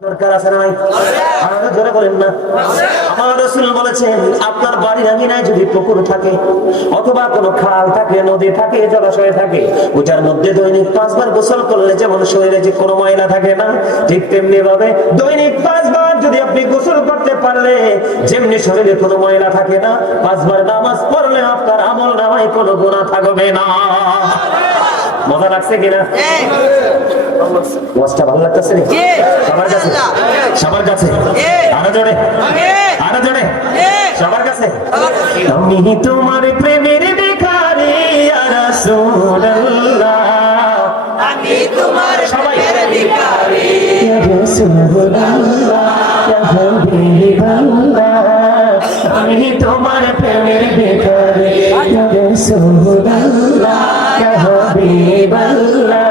দরকার আছে না? আপনারা ধরে বলেন না। আমার রাসূল বলেছেন, আপনার বাড়ির আঙিনায় যদি পুকুর থাকে অথবা কোনো খাল থাকে, নদী থাকে, জলাশয় থাকে, ওটার মধ্যে দৈনিক 5 বার গোসল করলে যেমন শরীরে যে কোনো ময়লা থাকে না, ঠিক তেমনি ভাবে দৈনিক 5 বার যদি আপনি গোসল করতে পারলে যেমনি শরীরে কোনো ময়লা থাকে না, 5 বার নামাজ পড়লে আপনার আমল নামায় কোনো গুনাহ থাকবে না। মজা লাগছে কিনা? ওয়াজটা ভালো লাগতেছে নাকি? সবার কাছে, সবার কাছে আরো জোরে, আরো জোরে, সবার কাছে। আমি তোমার প্রেমের ভিখারি ইয়া রাসূলুল্লাহ, আমি তোমার প্রেমের ভিখারি ইয়া রাসূলুল্লাহ, ইয়া হাবিবাল্লাহ, আমি তোমার প্রেমের ভিখারি ইয়া রাসূলুল্লাহ, ইয়া হাবিবাল্লাহ,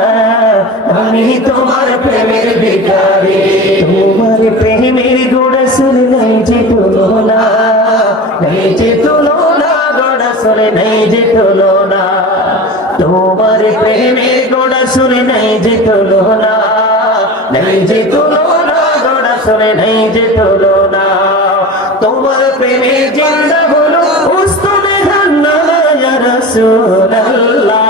আমি তোমার প্রেমের ভিখারি। তোমার প্রেমের গোড়াসুর নাই যে তুলনা, নাই যে তুলনা, গোড়াসুর নাই যে তুলনা। তোমার প্রেমের গোড়াসুর নাই যে তুলনা, নাই যে তুলনা, গোড়াসুর নাই যে তুলনা। তোমার প্রেমে জিন্দা হলো উস্তাদে জান্নাত ইয়া রাসূলুল্লাহ,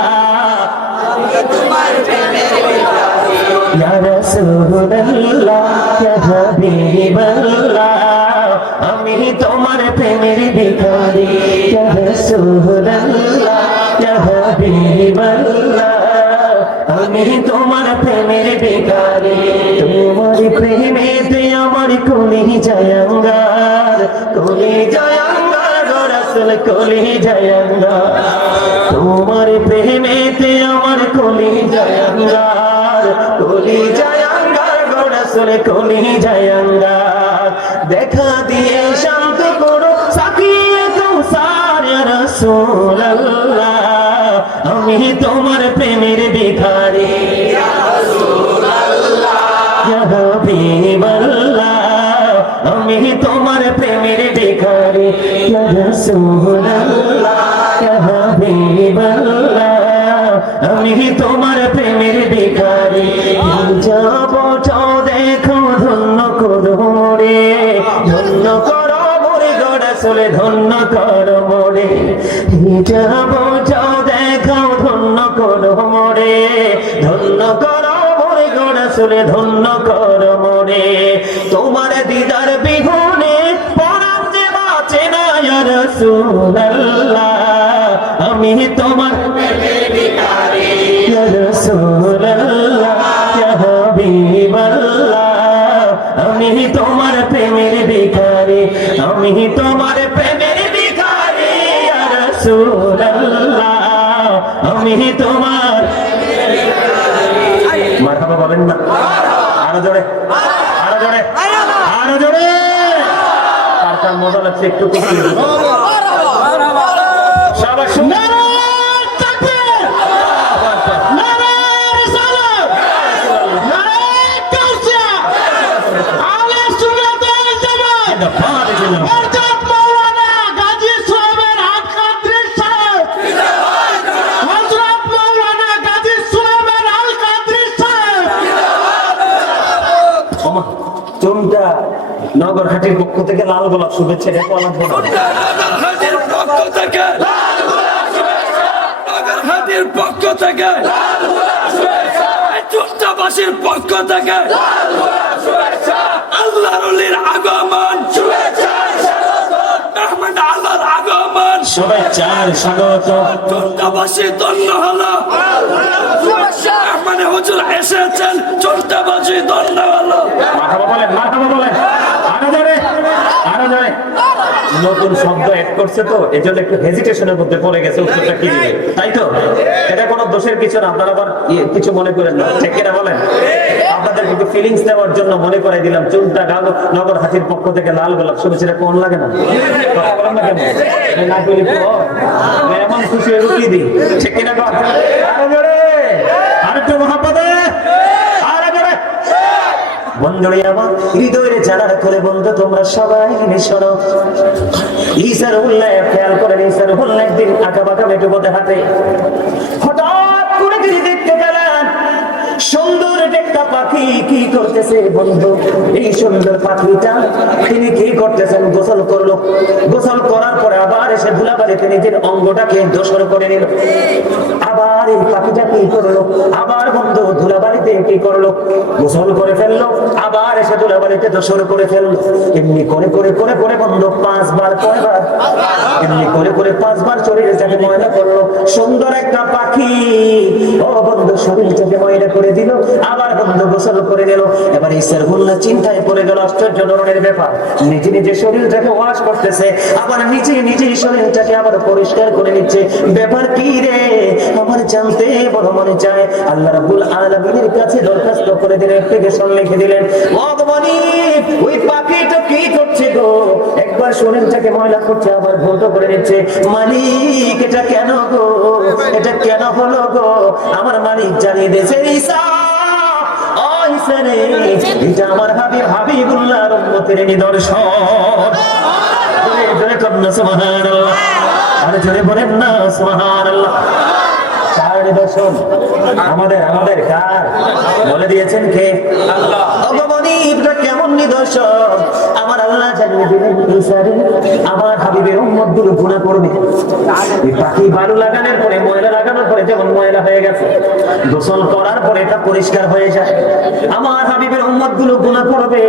তোমার প্রেমের ভিখারি ইয়া রাসূলুল্লাহ, ইয়া হাবিবাল্লাহ, আমি তোমার প্রেমের ভিখারি ইয়া রাসূলুল্লাহ, ইয়া হাবিবাল্লাহ, আমি তোমার প্রেমের ভিখারি। তোমার প্রেমেতে আমার কলি জায়াঙ্গার, কলি জায়াঙ্গার গো রাসূল, কলি জায়াঙ্গার। তোমার প্রেমেতে আমার কলি জায়াঙ্গার, কলি জায়াঙ্গার গো রাসূল, কলি জায়াঙ্গার। দেখা দিয়ে শান্ত করো সাকিয়ে কাউসার ইয়া রাসূলুল্লাহ, আমি তোমার প্রেমের ভিখারি ইয়া রাসূলুল্লাহ, ইয়া হাবিবাল্লাহ, আমি তোমার প্রেমের ভিখারি ইয়া রাসূলুল্লাহ, ইয়া হাবিবাল্লাহ, আমি তোমার প্রেমের ভিখারি। যাব দেখো ধন্য করো মোরে, ধন্য করো মোরে গো রাসূল, ধন্য করো মোরে। যাব দেখো ধন্য করো মোরে, ধন্য করো মোরে গো রাসূল, ধন্য করো মোরে। তোমার দিদার বিহুনে পরাণ যে বাঁচে না ইয়া রাসূলুল্লাহ, আমি তোমার প্রেমের ভিখারি ইয়া রাসূলুল্লাহ, ইয়া হাবিবাল্লাহ, আমি তোমার প্রেমের ভিখারি, আমি তোমার প্রেমের ভিখারি ইয়া রাসূলুল্লাহ, আমি তোমার মারহাবা বলেন না? আরো জোরে, আরো জোরে, আরো জোরে। কার কার মজা লাগছে একটু খুশি সবাই শুনে। চুমটা নগরহাটির পক্ষ থেকে লাল গোলাপ শুভেচ্ছা রেখে লাগবে না। নগরহাটির পক্ষ থেকে লাল গোলাপ শুভেচ্ছা, নগরহাটির পক্ষ থেকে লাল গোলাপ শুভেচ্ছা, চুমটাবাসীর পক্ষ থেকে লাল গোলাপ শুভেচ্ছা, আল্লাহর ওলির আগমন শুভেচ্ছার স্বাগত, মেহমান আল্লাহর আগমন শুভেচ্ছার স্বাগত। চুমটাবাসী ধন্য হলো, মেহমান হুজুর এসেছেন, চুমটাবাসী ধন্য হলো। মারহাবা বলেন, মারহাবা বলেন, আরো জোরে, আরো জোরে। নতুন শব্দ এড করছে তো এজন্য একটু হেজিটেশনের মধ্যে পড়ে গেছে, উত্তরটা কি দিবে, তাই তো? এটা কোনো দোষের কিছু না, আপনারা আবার কিছু মনে করেন না, ঠিক কিনা বলেন? আপনাদের একটু ফিলিংস দেওয়ার জন্য মনে করাই দিলাম। চুনটা নগরহাটির পক্ষ থেকে লাল গোলাপ শুভেচ্ছা, কোন লাগে না? কথা বলেন না কেন? না করি তো এমন খুশি রুকিয়ে দিই, ঠিক কিনা? আরো জোরে, আরেকটু মহাপদে, আরো জোরে। বন্ধুরে আমার হৃদয়ের জানার করে বন্ধু তোমরা সবাই শোনো। ঈসার উল্লাহ খেয়াল করেন, ঈসার উল্লাহ একদিন আঁকা বাঁকা মেটে পথে হাঁটে, হঠাৎ করে তিনি দেখতে পেলেন সুন্দর একটা পাখি কি করতেছে বন্ধু, এই সুন্দর পাখিটা তিনি কি করতেছেন, গোসল করলো। গোসল করার পরে আবার এসে ধুলাবালিতে নিজের অঙ্গটাকে দোসর করে নিল। আবার এই পাখিটা কি করলো, আবার বন্ধু ধুলাবালিতে কি করলো, গোসল করে ফেললো, আবার এসে ধুলাবালিতে দোসর করে ফেললো। এমনি করে করে করে করে বন্ধু 5 বার, কয়বার, এমনি করে করে 5 বার শরীরটাকে ময়লা করলো। সুন্দর একটা পাখি ও বন্ধু শরীরটাকে ময়লা করে দিল, আবার বন্ধু গোসল করে গেল। এবার ঈশ্বর বলল চিন্তায় পড়ে গেল, আশ্চর্য ধরনের ব্যাপার, নিজে নিজে শরীরটাকে ওয়াশ করতেছে, আবার নিজে নিজে শরীরটাকে আবার পরিষ্কার করে নিচ্ছে। ব্যাপার কি রে, আমার জানতে বড় মনে চায়। আল্লাহ রাব্বুল আলামিনের কাছে দরখাস্ত করে দিলেন, অ্যাপ্লিকেশন লিখে দিলেন, ভগবানী ওই পাখিটা কি করছে গো, একবার শরীরটাকে ময়লা করছে, আবার ধৌত করে নিচ্ছে। মালিক এটা কেন গো, এটা কেন হলো গো? আমার মালিক জানিয়ে দিয়েছে, ঈসা ও ঈসা রে, এটা আমার হাবিবুল্লাহর উম্মতের নিদর্শন। জোরে জোরে কন্যা সুবহানাল্লাহ, আর জোরে বলেন না সুবহানাল্লাহ। কার নিদর্শন? আমাদের আমাদের কার? বলে দিয়েছেন কে? আল্লাহ। ভগবানী এটা কেমন নিদর্শন? আমার আল্লাহ জানিয়ে দিলেন, ঈসা রে আমার হাবিবের উম্মতগুলো গুনাহ করবে। এই পাখি বালু লাগানোর পরে, ময়লা লাগানোর পরে যেমন ময়লা হয়ে গেছে, গোসল করার পরে এটা পরিষ্কার হয়ে যায়। আমার হাবিবের উম্মতগুলো গুনাহ করবে,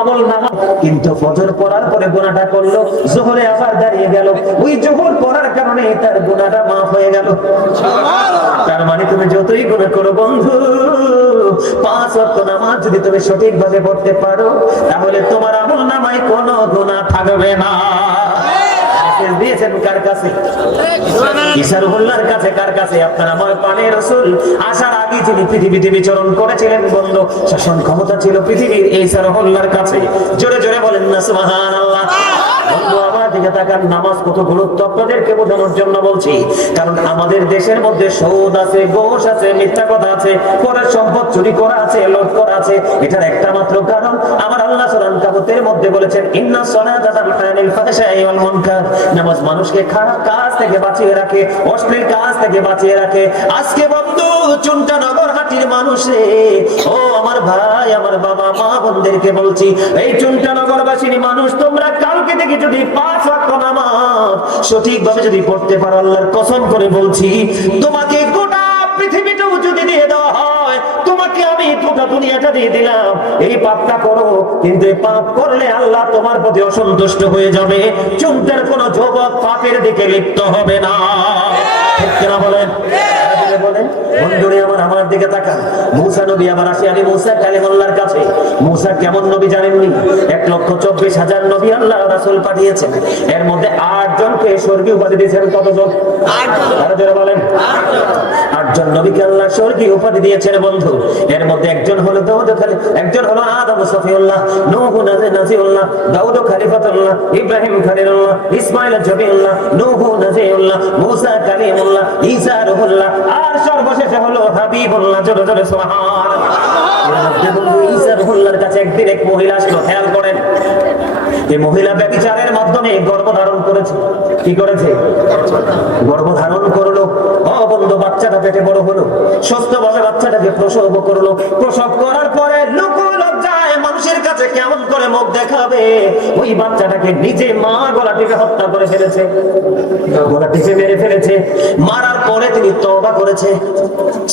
আমল নামা কিন্তু ফজর পড়ার পরে গুনাহটা করলো, যোহরে আবার দাঁড়িয়ে গেল, ওই যোহর পড়ার কারণে তার গুনাহটা মাফ হয়ে গেল। তার মানে তুমি যতই গুনাহ করো বন্ধু, 5 ওয়াক্ত নামাজ যদি তুমি সঠিকভাবে পড়তে পারো, তাহলে তোমার আমল নামায় কোনো গুনাহ থাকবে না। দিয়েছেন কার কাছে? ঈসা রুহুল্লাহর কাছে। কার কাছে? আপনার আমার প্রাণের রাসূল আসার আগে যিনি পৃথিবীতে বিচরণ করেছিলেন বন্ধু, শাসন ক্ষমতা ছিল পৃথিবীর, ঈসা রুহুল্লাহর কাছে। জোরে জোরে বলেন না সুবহানাল্লাহ। বন্ধু আমার দিকে তাকান, নামাজ কত গুরুত্ব আপনাদেরকে বোঝানোর জন্য বলছি। কারণ আমাদের দেশের মধ্যে সুদ আছে, ঘুষ আছে, মিথ্যা কথা আছে, পরের সম্পদ চুরি করা আছে, লুট করা আছে। এটার একটা মাত্র কারণ আমার আল্লাহ সূরা আনকাবুতের মধ্যে বলেছেন, ইন্নাস সালাতা তানহা আনিল ফাহশাই ওয়াল মুনকার। নামাজ মানুষকে খারাপ কাজ থেকে বাঁচিয়ে রাখে, অশ্লীল কাজ থেকে বাঁচিয়ে রাখে। আজকে বন্ধু চুনটা নগরহাটির মানুষে, ও আমার ভাই, আমার বাবা, মা বোনদেরকে বলছি, এই চুনটা নগরবাসীর মানুষ, তোমরা কালকে থেকে যদি 5 ওয়াক্ত নামাজ সঠিকভাবে যদি পড়তে পারো, আল্লাহর কসম করে বলছি, তোমাকে গোটা পৃথিবীটাও যদি দিয়ে দেওয়া হয়, তোমাকে আমি গোটা দুনিয়াটা দিয়ে দিলাম, এই পাপটা করো, কিন্তু এই পাপ করলে আল্লাহ তোমার প্রতি অসন্তুষ্ট হয়ে যাবে। চুনটার কোন যুবক পাপের দিকে লিপ্ত হবে না। ঠিক কিনা বলেন? বলেন বন্ধুরে আমার, আমার দিকে তাকান। মুসা নবী আবার আসি আলী মুসা কালিমুল্লাহর কাছে। মুসা কেমন নবী জানেননি? 1,24,000 নবী আল্লাহ রাসূল পাঠিয়েছেন, এর মধ্যে 8 জনকে স্বর্গীয় উপাধি দিয়েছেন। কতজন? 8 জন। আরো জোরে বলেন। 8 জন নবীকে আল্লাহ স্বর্গীয় উপাধি দিয়েছেন বন্ধু। এর মধ্যে একজন হলো দাউদ খালিল, একজন হলো আদম সফিউল্লাহ, নূহ নাজিউল্লাহ, দাউদ খলিফাতুল্লাহ, ইব্রাহিম খলিলুল্লাহ, ইসমাঈল জবিউল্লাহ, নূহ নাজিউল্লাহ, মুসা কালিমুল্লাহ, ঈসা রূহুল্লাহ, আর সর্বশেষে হলো হাবিবুল্লাহ। জোরে জোরে সুবহানাল্লাহ। এর মধ্যে বন্ধু ঈসা রূহুল্লাহর কাছে একদিন এক মহিলা আসলো, খেয়াল করেন। এই মহিলা ব্যভিচারের মাধ্যমে গর্ভধারণ করেছে। কি করেছে? গর্ভধারণ করলো। ও বন্ধু, বাচ্চাটা পেটে বড় হলো, সুস্থভাবে বাচ্চাটাকে প্রসব করলো। প্রসব করার পরে লোক লজ্জায় মানুষের কাছে কেমন করে মুখ দেখাবে, ওই বাচ্চাটাকে নিজে মা গলা টিপে হত্যা করে ফেলেছে, গলা টিপে মেরে ফেলেছে। মারার পরে তিনি তওবা করেছে।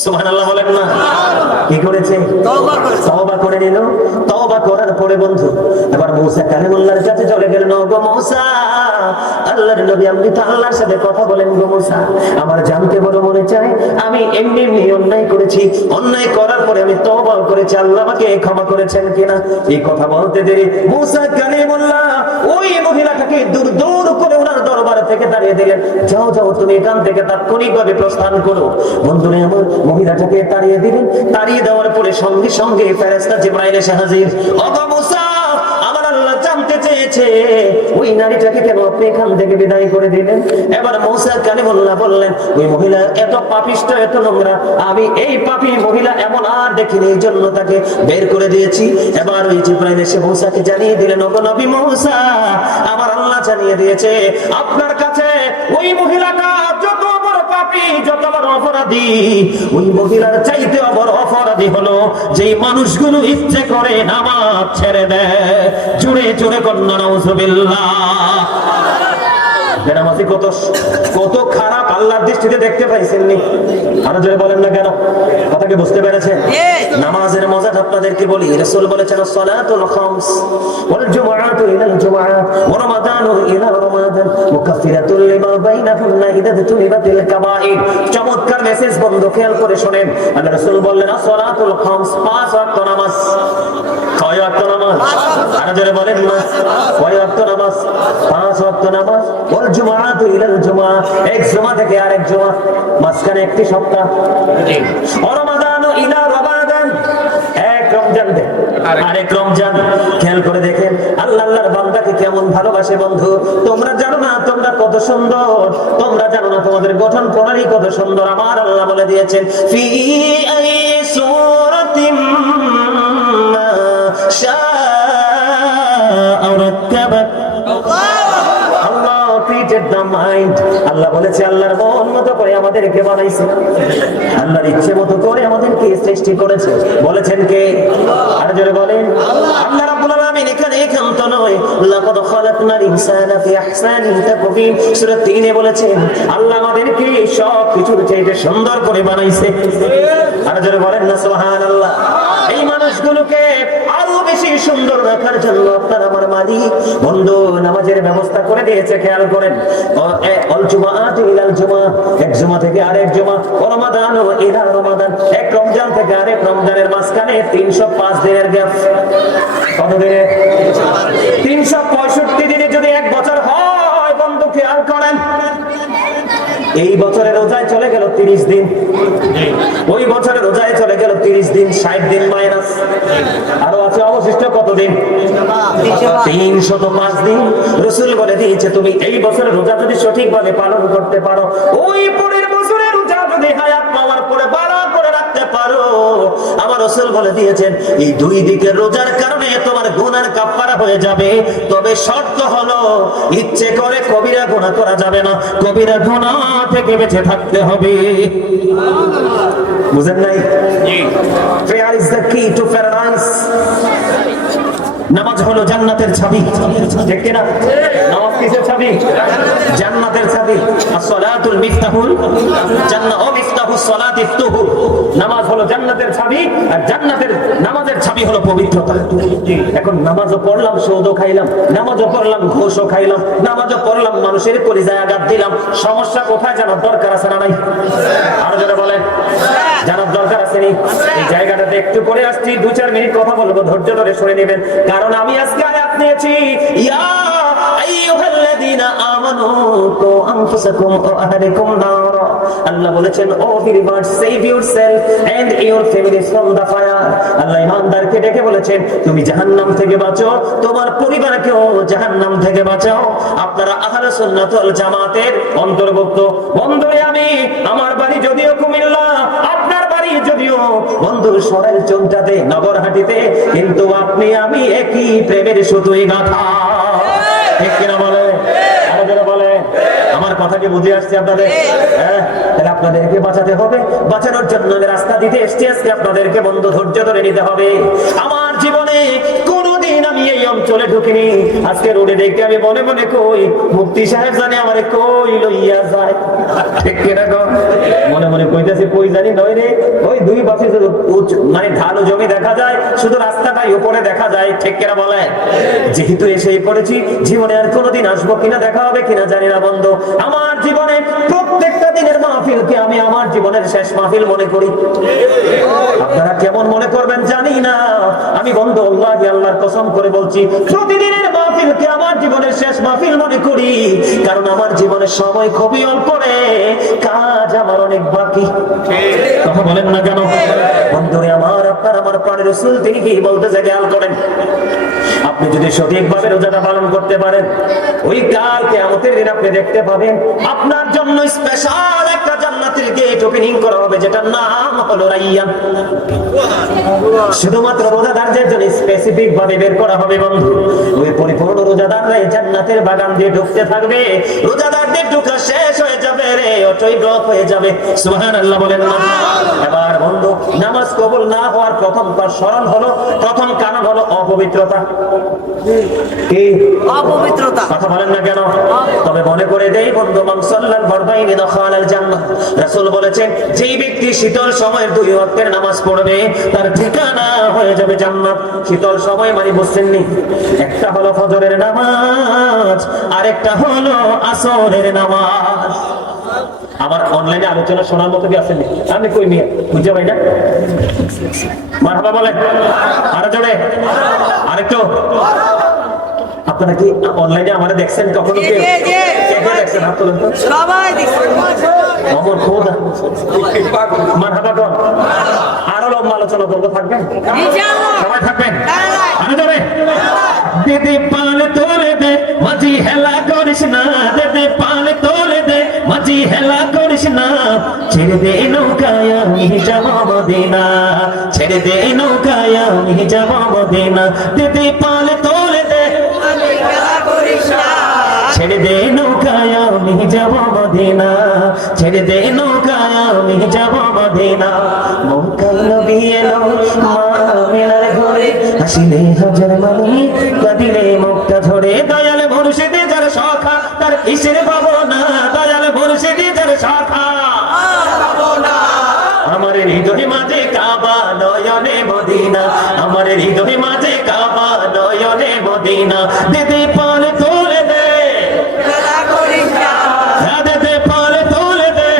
সুবহানাল্লাহ বলেন না? কি করেছে? তওবা করে নিল। তওবা করার পরে বন্ধু এবার মুসা কালিমুল্লাহর কাছে চলে গেলেন। গো মুসা, আল্লাহর নবী, আপনি তো আল্লাহর সাথে কথা বলেন গো মুসা, আমার জানতে বড় মনে চায়, আমি এমনি এমনি অন্যায় করেছি, অন্যায় করার পরে আমি তওবা করেছি, আল্লাহ আমাকে ক্ষমা করেছেন কিনা? এই কথা বলতে দেরি মুসা কালিমুল্লাহ ওই মহিলাটাকে দূর দূর করে ওনার দরবার থেকে তাড়িয়ে দিলেন। যাও যাও, তুমি এখান থেকে তাৎক্ষণিকভাবে প্রস্থান করো। বন্ধুরে আমার, মহিলাটাকে তাড়িয়ে দিলেন। তাড়িয়ে দেওয়ার পরে সঙ্গে সঙ্গে ফেরেশতা জিবরাইল এসে হাজির। ও মুসা, আমার আল্লাহ জানতে চেয়েছে ওই নারীটাকে কেন আপনি এখান থেকে বিদায় করে দিলেন? এবার মুসা কালিমুল্লাহ বললেন, ওই মহিলা এত পাপিষ্ঠ, এত নোংরা, আমি এই পাপী মহিলা এমন আর দেখিনি, এই জন্য তাকে বের করে দিয়েছি। এবার ওই জিবরাইল এসে মুসাকে জানিয়ে দিলেন, ওগো নবী মুসা, আমার আল্লাহ জানিয়ে দিয়েছে আপনার কাছে ওই মহিলাটা যত বড় পাপী, যত বড় অপরাধী, ওই মহিলার চাইতে বড় অপরাধী হলো যেই মানুষগুলো ইচ্ছে করে নামাজ ছেড়ে দেয়। জোরে জোরে কন্যা নাউজুবিল্লাহ। বেনামাজি কত কত খারাপ আল্লাহর দৃষ্টিতে দেখতে পাইছেননি? আরো জোরে বলেন না কেন? কথা কি বুঝতে পেরেছেন? নামাজের মজাটা আপনাদেরকে বলি। রাসূল বলেছেন সালাতুল খামস ওয়াল জুমআতু ইলাল জুমআহ ওয়া রমাদানু ইলা রমাদান মুকাফফিরাতুল লিমা বাইনাহুন্না ইযা তুলিবাতিল কাবাইর। চমৎকার মেসেজ বন্ধু, খেয়াল করে শুনেন। আল্লাহ রাসূল বললেন সালাতুল খামস, পাঁচ ওয়াক্ত নামাজ। কয় ওয়াক্ত নামাজ? আরো জোরে বলেন না। কয় ওয়াক্ত নামাজ? পাঁচ ওয়াক্ত নামাজ। ওয়াল জুমআতু ইলাল জুমআহ, এক জুমা থেকে আরেক জুমা, মাঝখানে একটি সপ্তাহ। ওয়া রমাদানু ইলা রমাদান, এক রমজান থেকে আরেক রমজান। খেয়াল করে দেখেন আল্লাহ আল্লাহর বান্দাকে কেমন ভালোবাসে বন্ধু। তোমরা জানো না তোমরা কত সুন্দর, তোমরা জানো না তোমাদের গঠন প্রণালী কত সুন্দর। আমার আল্লাহ বলে দিয়েছেন ফি আই সূরাতিম মা শাআ রাক্কাবাক। আল্লাহ বলেছে আল্লাহর মন মতো করে আমাদেরকে বানাইছে, আল্লাহর ইচ্ছে মতো করে আমাদেরকে সৃষ্টি করেছে। বলেছেন কে? আর জোরে বলেন আল্লাহ রাব্বুল আলামিন। এখানে একান্ত নয়, লাকাদ খালাকনাল ইনসানা ফি আহসানি তাকওয়িম। সূরা 3 এ বলেছেন আল্লাহ আমাদেরকে সব কিছুর চাইতে সুন্দর করে বানাইছে। আর জোরে বলেন না সুবহানাল্লাহ। এই মানুষগুলোকে আরো বেশি সুন্দর রাখার জন্য আপনার আমার মালিক বন্ধু নামাজের ব্যবস্থা করে দিয়েছে। খেয়াল করেন অল জুমআতু ইলাল জুমআহ, এক জুমা থেকে আরেক জুমা। ওয়া রমাদানু ইলা রমাদান, এক রমজান থেকে আরেক রমজানের মাঝখানে 305 দিনের গ্যাপ। কত দিনে? 365 দিনে যদি এক বছর হয় বন্ধু, খেয়াল করেন এই বছরে রোজায় চলে গেল 30 দিন, ওই বছরে রোজায় চলে গেল 30 দিন, 60 দিন মাইনাস। আরো আছে অবশিষ্ট কত দিন? 305 দিন। রাসূল বলে দিয়েছে তুমি এই বছরে রোজা যদি সঠিকভাবে পালন করতে পারো, ওই পরের বছরে রোজা যদি হায়াত পাওয়ার পরে ভালো করে রাখতে পারো, আমার রাসূল বলে দিয়েছেন এই দুই দিকের রোজার কারণে তোমার গুনার কাফারা হয়ে যাবে। তবে শর্ত হলো ইচ্ছে করে কবিরা গুনাহ করা যাবে না, কবিরা গুনাহ থেকে বেঁচে থাকতে হবে। বুঝেন নাই? Prayer is the key to paradise. নামাজ হলো জান্নাতের চাবি, ঠিক কি না? নামাজ কিসের চাবি? জান্নাতের চাবি। as-salatul miftahul জান্নাহ, ও মিফতাহুস সালাত ইফতুহু। নামাজ হলো জান্নাতের চাবি, আর জান্নাতের নামাজের চাবি হলো পবিত্রতা। এখন নামাজও পড়লাম, সুদও খাইলাম, নামাজও পড়লাম, ঘুষও খাইলাম, নামাজও পড়লাম, মানুষের কলিজায় আঘাত দিলাম। সমস্যা কোথায় জানার দরকার আছে না নাই? আর যারা বলেন জানার দরকার আছে নি? এই জায়গাটাতে একটু করে আসছি, 2-4 মিনিট কথা বলবো, ধৈর্য ধরে শুনে নেবেন। কারণ আমি আজকে আয়াত নিয়েছি ইয়া আইয়ুহাল্লাযীনা আমানু কু আনফুসাকুম ওয়া আহলিকুম নার। আল্লাহ বলেছেন ও believers, save yourself and your families from the fire. Allah ইমানদারকে ডেকে বলেছেন তুমি জাহান্নাম থেকে বাঁচো, তোমার পরিবারকেও জাহান্নাম থেকে বাঁচাও। আপনারা আহলে সুন্নাত ওয়াল জামাতের অন্তর্ভুক্ত। বন্ধুরে আমি, আমার বাড়ি যদিও কুমিল্লা, আপনার বাড়ি যদিও বন্ধু সরাইল চৌটাতে, নগরহাটিতে, কিন্তু আপনি আমি একই প্রেমের সুতোয় গাঁথা। ঠিক কিনা বলে? আরো যারা বলে আমার কথা কি বুঝে আসছে আপনাদের? হ্যাঁ, তাহলে আপনাদেরকে বাঁচাতে হবে। বাঁচানোর জন্য আমি রাস্তা দিতে এসেছি আজকে। আপনাদেরকে বন্ধু ধৈর্য ধরে নিতে হবে। আমার জীবনে কোনোদিন আমি এই অঞ্চলে ঢুকিনি। আজকে রোডে দেখতে আমি মনে মনে কই মুফতি সাহেব জানে আমারে কই লইয়া যায়। ঠিক কিনা গো? মনে মনে কইতেছি কই জানি নয় রে, ওই দুই পাশে শুধু মানে ঢালু জমি দেখা যায়, শুধু রাস্তাটাই উপরে দেখা যায়। ঠিক কিনা বলে? যেহেতু এসেই পড়েছি, জীবনে আর কোনোদিন আসবো কিনা, দেখা হবে কিনা জানি না বন্ধু। আমার জীবনে প্রত্যেকটা দিনের মাহফিলকে আমি আমার জীবনের শেষ মাহফিল মনে করি। আপনারা কেমন মনে করবেন জানি না, আমি বন্ধু আল্লাহি আল্লাহর কসম করে বলছি প্রতিদিনের মাহফিলকে আমার জীবনের শেষ মাহফিল মনে করি। কারণ আমার জীবনের সময় খুবই অল্প রে, কাজ আমার অনেক বাকি। কথা বলেন না কেন? বন্ধুরে আমার, আপনার আমার প্রাণের রাসূল তিনি কি বলতেছে খেয়াল করেন। আপনি যদি সঠিকভাবে রোজাটা পালন করতে পারেন, ওই কাল কিয়ামতের দিন আপনি দেখতে পাবেন আপনার জন্য স্পেশাল একটা জান্নাতের জান্নাতের গেট ওপেনিং করা হবে, যেটার নাম হলো রাইয়ান। শুধুমাত্র রোজাদারদের জন্য স্পেসিফিক ভাবে বের করা হবে বন্ধু। ওই পরিপূর্ণ রোজাদাররা এই জান্নাতের বাগান দিয়ে ঢুকতে থাকবে। রোজাদারদের ঢোকা শেষ হয়ে যাবে রে, অটোই ড্রপ হয়ে যাবে। সুবহানাল্লাহ বলেন না? এবার বন্ধু, নামাজ কবুল না হওয়ার প্রথম স্মরণ হলো, প্রথম কারণ হলো অপবিত্রতা। কি অপবিত্রতা? কথা বলেন না কেন? তবে মনে করে দেই বন্ধু, মান সাল্লাল ফারদাইনি দাখালাল জান্নাহ। রাসূল বলেছেন, যেই ব্যক্তি শীতল সময়ের 2 ওয়াক্তের নামাজ পড়বে তার ঠিকানা হয়ে যাবে জান্নাত। শীতল সময় মানে বুঝছেন নি? একটা হলো ফজরের নামাজ, আরেকটা হলো আসরের নামাজ। আমার অনলাইনে আলোচনা শোনার মতো কি আছেন? আমি কই মিয়া বুঝতে পাই না। মারহাবা বলেন আরো জোরে, আরেকটু। আপনারা কি অনলাইনে আমারে দেখছেন কখনো? কে দেখছেন? হাত তোলেন তো। সবাই দেখছে। অমর খোদা মারহাবা কোন। আরো লম্বা আলোচনা করবো, থাকবেন সবাই? থাকবেন আরো জোরে। দিদি পালে তোলে দে মাঝি হেলা করিস না, দিদি পালে তোলে দে মাঝি হেলা করিস না। ছেড়ে দে নৌকায় আমি যাব মদিনা, ছেড়ে দে নৌকায় আমি যাব মদিনা। দিদি পালে তোলে দে ছেড়ে দে নৌকায় আমি যাব মদিনা, ছেড়ে দে নৌকায় আমি যাব মদিনা। মক্কায় নবী এলো মা মিনার ঘরে, হাসিলে হাজার মানি কাঁদিলে মক্কা ঝরে। দয়াল মুর্শিদে যার শাখা তার কিসের ভাবনা, দয়াল মুর্শিদে যার শাখা আমার হৃদয় মাঝে কাবা নয়নে মদিনা, আমার হৃদয় মাঝে কাবা নয়নে মদিনা। দিদি পালে তোলে দে দিদি পালে তোলে দে,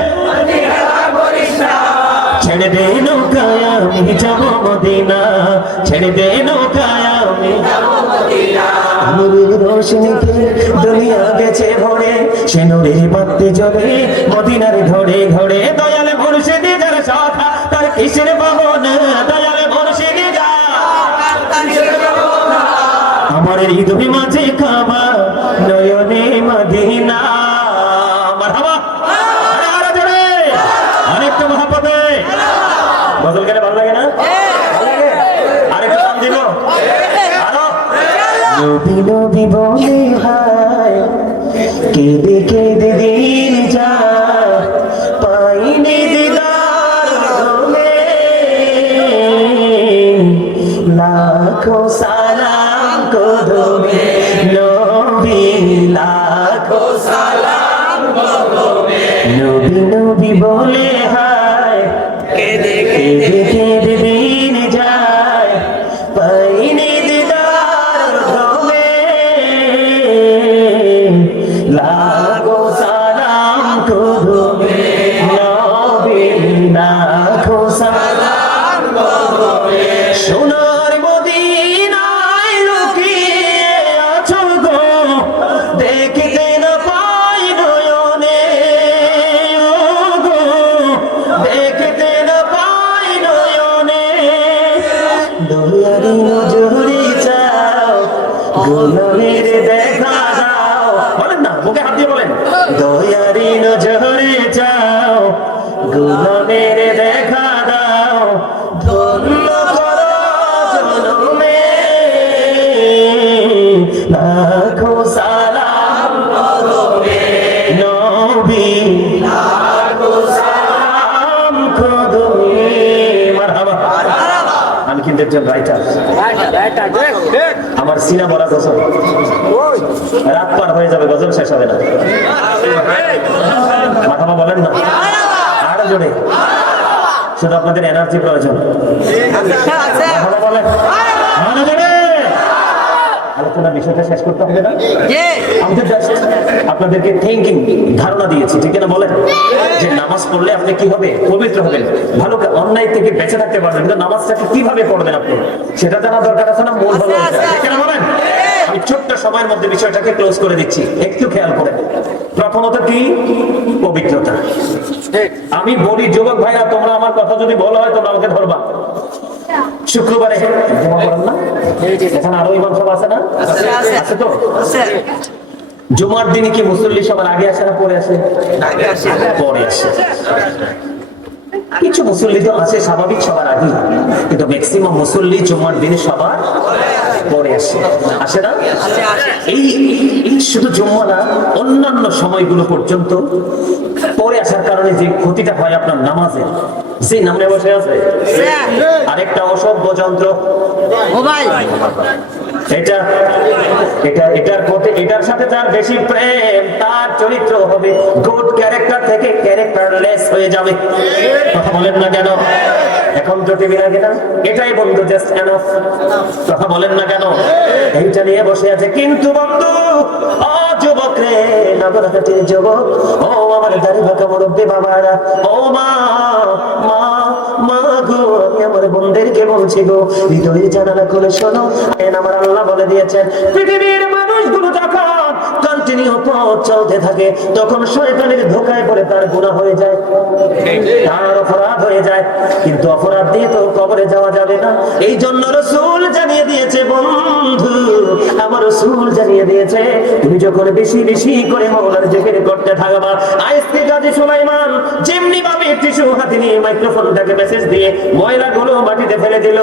ছেড়ে দে নৌকায় আমি যাব মদিনা, ছেড়ে দে নৌকায় আমি যাব মদিনা। নূরের রোশনীতে দুনিয়া গেছে ভরে, সে নূরের বাতি জ্বলে মদিনার ঘরে ঘরে। দয়াল মুর্শিদে যার শাখা তার কিসের ভাবনা, দয়াল মুর্শিদে আমার হৃদয় মাঝে কাবা নয়নে মদিনা। মারহাবা আরে জোরে, আরেকটু মহব্বতে। গজল গেলে ভালো লাগে না? আরেকটু নাম দিব আরো। নবী নবী বলে হায় কেঁদে কেঁদে দিন যা, পাইনি দিদার দোলে। লাখো সালাম কদমে নবী, লাখো সালাম কদমে নবী। নবী বলে হায় কেঁদে কেঁদে কেঁদে দিন যায়, পাইনি দিদার দোলে। লাখো সালাম কদমে নবী, লাখো সালাম কদমে। সোনার মদিনায় লুকিয়ে আছো গো, দেখতে না পাই নয়নে, ও গো দেখতে না পাই নয়নে। দয়ারি নজরে চাও, গোলামের দেখা দাও। বলেন না, মুখে হাত দিয়ে বলেন। দয়ারি নজরে চাও, গোলামের দেখা দাও। ধন্য করো জনমে, লাখো সালাম কদমে নবী, লাখো সালাম কদমে। মারহাবা। আমি কিন্তু একজন রাইটার, আমার সিনা বলা গজল রাত পার হয়ে যাবে, গজল শেষ হবে না। মারহাবা বলেন না আরো জোরে, শুধু আপনাদের এনার্জি প্রয়োজন। মারহাবা বলেন আরো জোরে। আলোচনা বিষয়টা শেষ করতে হবে না? আমি তো just আপনাদেরকে থিঙ্কিং ধারণা দিয়েছি, ঠিক না? বলেন যে নামাজ পড়লে আপনি কি হবে? পবিত্র হবেন, ভালো অন্যায় থেকে বেঁচে থাকতে পারবেন। কিন্তু নামাজটাকে কিভাবে পড়বেন আপনি সেটা জানা দরকার আছে না? মূল ভালো, ঠিক না? বলেন। আমি ছোট্ট সময়ের মধ্যে বিষয়টাকে ক্লোজ করে দিচ্ছি, একটু খেয়াল করেন। প্রথমত কি? পবিত্রতা। আমি বলি যুবক ভাইরা, তোমরা আমার কথা যদি বলা হয় তোমরা আমাকে ধরবা। শুক্রবারে এখানে আরো ইমাম সাহেব আছে না? আছে তো? জুমার দিনে কি মুসল্লি সবার আগে আসে না পরে আসে? পরে আসে। কিছু মুসল্লি তো আছে স্বাভাবিক সবার আগে, কিন্তু ম্যাক্সিমাম মুসল্লি জুমার দিনে সবার পরে আসে, আসে না? এই শুধু জুম্মা না, অন্যান্য সময়গুলো পর্যন্ত পরে আসার কারণে যে ক্ষতিটা হয় আপনার নামাজে, সেই নামে বসে আছে আরেকটা অসভ্য যন্ত্র মোবাইল। এটা এটা এটার প্রতি, এটার সাথে যার বেশি প্রেম তার চরিত্র হবে গুড ক্যারেক্টার থেকে ক্যারেক্টারলেস হয়ে যাবে। কথা বলেন না কেন? এখন তো টিভি লাগে না, এটাই বন্ধু জাস্ট এনাফ। কথা বলেন না কেন? এইটা নিয়ে বসে আছে। কিন্তু বন্ধু, ও যুবক রে, নগরহাটের যুবক, ও আমার দাড়ি বাঁকা মুরব্বী বাবারা, ও মা মা মা গো, আমি আমার বোনদেরকে বলছি গো, হৃদয়ের জানালা খুলে শোনো। আমার আল্লাহ বলে দিয়েছেন, পৃথিবীর মানুষগুলো যখন কন্টিনিউ পথ চলতে থাকে, তখন শয়তানের ধোঁকায় পড়ে তার গুনাহ হয়ে যায়, তার অপরাধ হয়ে যায়। কিন্তু অপরাধ দিয়ে তো কবরে যাওয়া যাবে না। এই জন্য রাসূল জানিয়ে দিয়েছে, বন্ধু আমার রাসূল জানিয়ে দিয়েছে, তুমি যখন বেশি বেশি করে মাওলার জিকির করতে থাকবা। আজকে গাজী সুলাইমান যেমনি ভাবে টিস্যু হাতে নিয়ে মাইক্রোফোনটাকে মেসেজ দিয়ে ময়লাগুলো মাটিতে ফেলে দিল,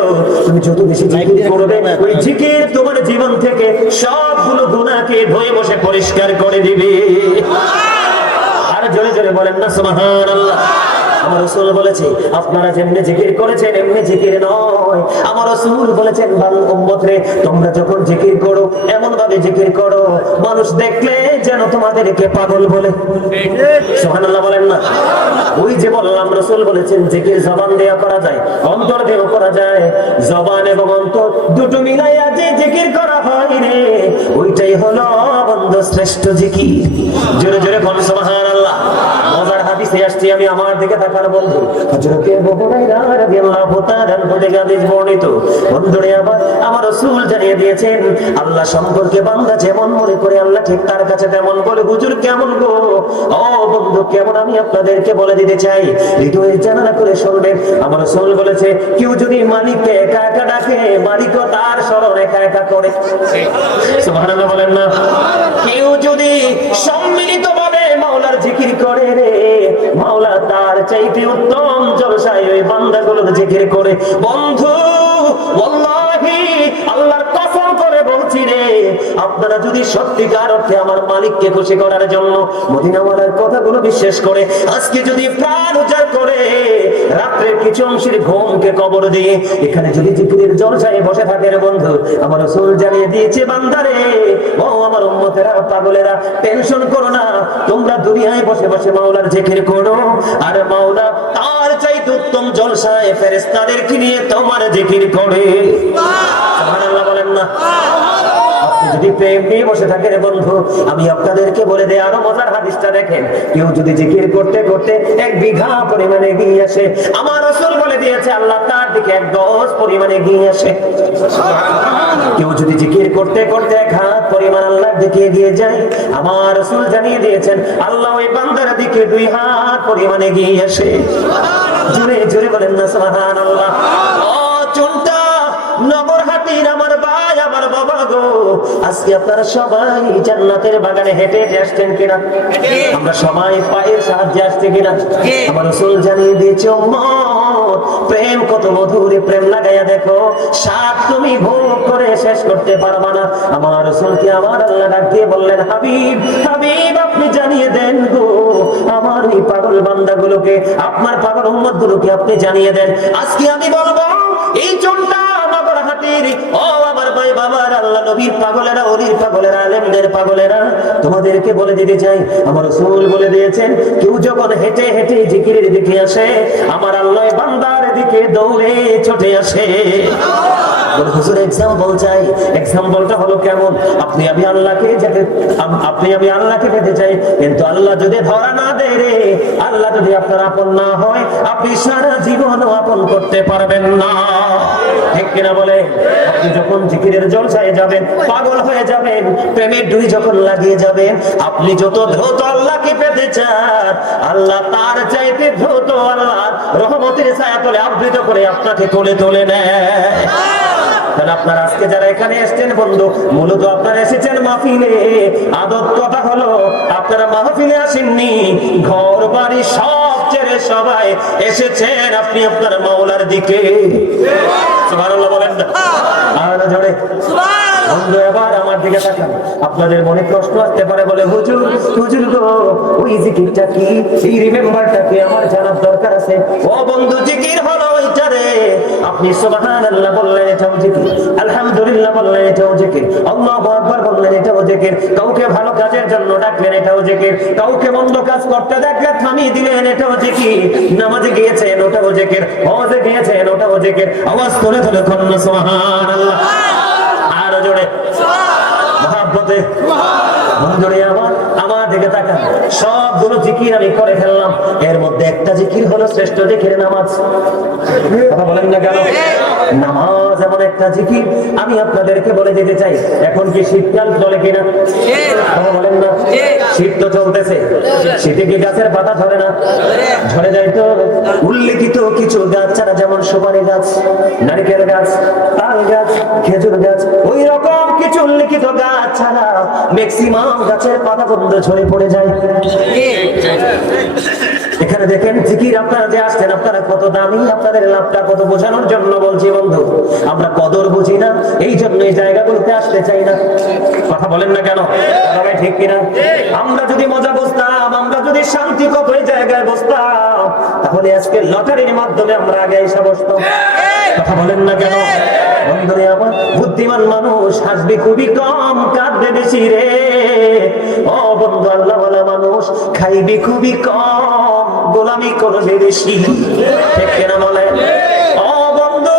তুমি যত বেশি জিকির করবে, ওই জিকির তোমার জীবন থেকে সবগুলো গুনাহকে ধুয়ে বসে পরিষ্কার করে দিবে। আর জোরে জোরে বলেন না সুবহানাল্লাহ। আমার রাসূল বলেছে, আপনারা যেমনি জিকির করেছেন এমনি জিকির নয়। আমার রাসূল বলেছেন, ভালো উম্মত রে, তোমরা যখন জিকির করো এমন ভাবে জিকির করো মানুষ দেখলে যেন তোমাদেরকে পাগল বলে। সুবহানাল্লাহ বলেন না? ওই যে বললাম, রাসূল বলেছেন জিকির জবান দিয়ে করা যায়, অন্তর দিয়েও করা যায়। জবান এবং অন্তর দুটো মিলাইয়া যে জিকির করা হয় রে, ওইটাই হলো বন্ধু শ্রেষ্ঠ জিকির। জোরে জোরে বলেন সুবহানাল্লাহ। মজার হাদিসে আসছে, আমি আমার দিকে তাকার বন্ধু, হযরত আবু হুরায়রা রাদিয়াল্লাহু তাআলা থেকে হাদিস বর্ণিত। বন্ধুরে আমার রাসূল জানিয়ে দিয়েছেন, আল্লাহ সম্পর্কে বান্দা যেমন মনে করে আল্লাহ ঠিক তার কাছে তেমন বলে। হুজুর কেমন গো? ও বন্ধু কেমন? আমি আপনাদেরকে বলে দিতে চাই, হৃদয়ের জানালা করে শুনবেন। আমার রাসূল বলেছে, কেউ যদি মালিককে একা একা ডাকে, মালিকও তার স্মরণ একা একা করে। সুবহানাল্লাহ বলেন না? কেউ যদি সম্মিলিতভাবে মাওলার জিকির করে রে, মাওলা তার চাইতে উত্তম জলসায় ওই বান্দাগুলোর জিকির করে। বন্ধু ওয়াল্লাহি আল্লাহর কসম করে বলছি রে, আপনারা যদি সত্যিকার অর্থে আমার মালিককে খুশি করার জন্য মদিনাওয়ালার কথাগুলো বিশ্বাস করে আজকে যদি প্রাণ উজাড় করে রাত্রের কিছু অংশের ঘুমকে কবর দিয়ে এখানে যদি জিকিরের জলসায় বসে থাকে রে বন্ধু, আমার রাসূল জানিয়ে দিয়েছে, বান্দারে, ও আমার উম্মতেরা, পাগলেরা, টেনশন করো না, তোমরা দুনিয়ায় বসে বসে মাওলার জিকির করো, আর মাওলা তার চাইতে উত্তম জলসায় ফেরেশতাদেরকে নিয়ে তোমার জিকির করে। সুবহানাল্লাহ বলেন না? আপনি যদি প্রেম নিয়ে বসে থাকেন বন্ধু, আমি আপনাদেরকে বলে দেই, আরো মজার হাদিসটা দেখেন। কেউ যদি জিকির করতে করতে 1 বিঘা পরিমাণে এগিয়ে আসে, আমার রাসূল বলে দিয়েছে আল্লাহ তার দিকে 1 গজ পরিমাণে এগিয়ে আসে। কেউ যদি জিকির করতে করতে 1 হাত পরিমাণ আল্লাহর দিকে এগিয়ে যায়, আমার রাসূল জানিয়ে দিয়েছেন আল্লাহ ওই বান্দার দিকে 2 হাত পরিমাণে এগিয়ে আসে। জোরে জোরে বলেন না সুবহানাল্লাহ। ও চুনটা নগরহাটির আমার ভাই, আমার বাবা গো, আজকে আপনারা সবাই জান্নাতের বাগানে হেঁটে হেঁটে আসছেন কিনা? আমরা সবাই পায়ের সাহায্যে আসছে কিনা? আমার রাসূল জানিয়ে দিয়েছে, উম্মত, প্রেম কত মধুর, প্রেম লাগাইয়া দেখো, স্বাদ তুমি ভোগ করে শেষ করতে পারবা না। আমার রাসূলকে আমার আল্লাহ ডাক দিয়ে বললেন, হাবিব হাবিব, আপনি জানিয়ে দেন গো আমার এই পাগল বান্দাগুলোকে, আপনার পাগল উম্মতগুলোকে আপনি জানিয়ে দেন। আজকে আমি বলবো, এই চোরটা নগরহাটির, ও আমার ভাই বাবার, আল্লাহ নবীর পাগলেরা, ওলির পাগলেরা, আলেমদের পাগলেরা, তোমাদেরকে বলে দিতে চাই, আমার রাসূল বলে দিয়েছেন, কেউ যখন হেঁটে হেঁটে জিকিরের দিকে আসে, আমার আল্লাহ বান্দার দিকে দৌড়ে ছুটে আসে। হুজুর এক্সাম্পল চাই, এক্সাম্পলটা হলো কেমন? আপনি আমি আল্লাহকে পেতে চাই, কিন্তু আল্লাহ যদি ধরা না দেয় রে, আল্লাহ যদি আপনার আপন না হয়, আপনি সারা জীবন আপন করতে পারবেন না। ঠিক কিনা বলে? আপনি যখন জিকিরের জলসায় যাবেন, পাগল হয়ে যাবেন, প্রেমের ডুই যখন লাগিয়ে যাবেন, আপনি যত দ্রুত আল্লাহকে পেতে চান, আল্লাহ তার চাইতে দ্রুত আল্লাহ রহমতের ছায়াতলে আবৃত করে আপনাকে কোলে তুলে নেয়। তাহলে আপনারা আজকে যারা এখানে এসেছেন বন্ধু, মূলত আপনারা এসেছেন মাহফিলে। আদত কথা হলো আপনারা মাহফিলে আসেননি, ঘর বাড়ি সব ছেড়ে সবাই এসেছেন আপনি আপনার মাওলার দিকে। সুবহানাল্লাহ বলেন না? আর জোরে বন্ধু এবার আমার দিকে তাকান। আপনাদের মনে প্রশ্ন আসতে পারে, বলে হুজুর হুজুর গো ওই জিকিরটা কি, এই রিমেম্বারটা কি আমার জানার দরকার আছে। ও বন্ধু, জিকির হলো ওইটারে আপনি সুবহানাল্লাহ বললেন এটাও জিকির, আলহামদুলিল্লাহ বললেন এটাও জিকির, আল্লাহু আকবার বললেন এটাও জিকির, কাউকে ভালো কাজের জন্য ডাকলেন এটাও জিকির, কাউকে মন্দ কাজ করতে দেখলে থামিয়ে দিলেন এটাও জিকির, নামাজে গিয়েছেন ওটাও জিকির, হজে গিয়েছেন ওটাও জিকির। আওয়াজ করে ধরে কন্যা সুবহানাল্লাহ। আর জোরে মহাব্বতে বন্ধুরে আমার দিকে তাকান। সবগুলো জিকির আমি করে ফেললাম, এর মধ্যে একটা জিকির হলো শ্রেষ্ঠ জিকির নামাজ। কথা বলেন না কেন? নামাজ এমন একটা জিকির আমি আপনাদেরকে বলে দিতে চাই। এখন কি শীতকাল চলে কিনা? কথা বলেন না? শীত তো চলতেছে, শীতে কি গাছের পাতা ঝরে না? ঝরে যায় তো। উল্লেখিত কিছু গাছ ছাড়া, যেমন সুপারি গাছ, নারকেল গাছ, তাল গাছ, খেজুর গাছ, ওই রকম কিছু উল্লেখিত গাছ ছাড়া ম্যাক্সিমাম গাছের পাতা বন্ধ ঝরে পড়ে যায়। এখানে দেখেন জিকির আপনারা যে আসছেন আপনারা কত দামি, আপনাদের লাভটা কত বোঝানোর জন্য বলছি বন্ধু। আমরা কদর বুঝি না, এই জন্য এই জায়গাগুলোতে আসতে চাই না। কথা বলেন না কেন? সবাই ঠিক কিনা? আমরা যদি মজা বুঝতাম, আমরা যদি শান্তি কত এই জায়গায় বসতাম, তাহলে আজকে লটারির মাধ্যমে আমরা আগে এসে বসতাম। কথা বলেন না কেন? বন্ধুরে আমার, বুদ্ধিমান মানুষ হাসবে খুবই কম, কাঁদবে বেশি রে। ও বন্ধু, আল্লাহওয়ালা মানুষ খাইবে খুবই কম, গোলামি করবে বেশি। ঠিক কিনা বলে? ও বন্ধু,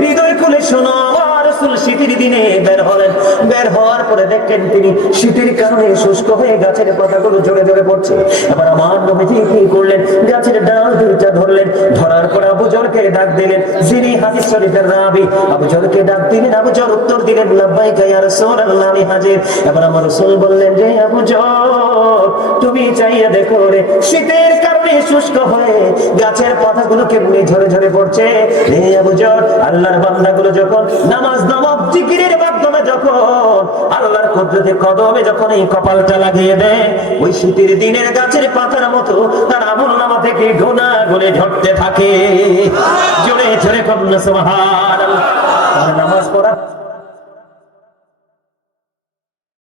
হৃদয় খুলে শোনো, আমার রাসূল শীতের দিনে বের হলেন। বের হওয়ার পরে দেখেন তিনি শীতের কারণে শুষ্ক হয়ে গাছের পাতাগুলো ঝরে ঝরে পড়ছে। এবার আমার নবীজি কি করলেন? গাছের ডাল দুইটা ধরলেন, ধরার পর আবু জরকে ডাক দিলেন, যিনি হাদিস শরীফের রাবী। আবু জরকে ডাক দিলেন, আবু জর উত্তর দিলেন, লাব্বাইকা ইয়া রাসূলুল্লাহ, আমি হাজির। এবার আমার রাসূল বললেন যে আবু জর, তুমি চাইয়া দেখো রে, শীতের কারণে শুষ্ক হয়ে গাছের পাতাগুলো কেমনি ঝরে ঝরে পড়ছে। হে আবু জর, আল্লাহর বান্দাগুলো যখন নামাজ নামাজ জিকিরের মাধ্যমে যখন আল্লাহর কুদরতে কদমে যখন এই কপালটা লাগিয়ে দেয়, ওই শীতের দিনের গাছের পাতার মতো তার আমলনামা থেকে গুনাহগুলো ঝরতে থাকে। জোরে জোরে কন্যা সুবহানাল্লাহ।